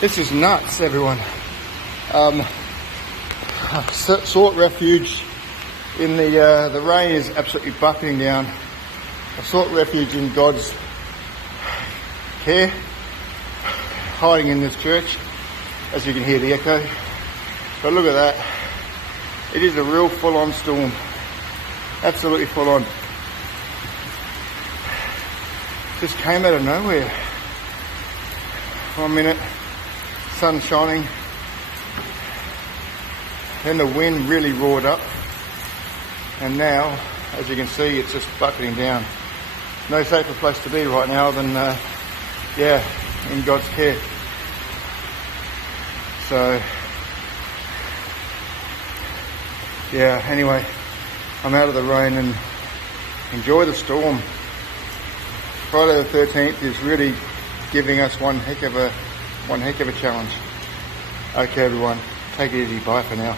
This is nuts, everyone. Sought refuge in the rain is absolutely bucketing down. I sought refuge in God's care, hiding in this church, as you can hear the echo. But look at that. It is a real full-on storm. Absolutely full-on. Just came out of nowhere. 1 minute, sun shining. Then the wind really roared up. And now, as you can see, it's just bucketing down. No safer place to be right now than, in God's care. So, anyway, I'm out of the rain and enjoy the storm. Friday the 13th is really giving us one heck of a challenge. Okay, everyone, take it easy. Bye for now.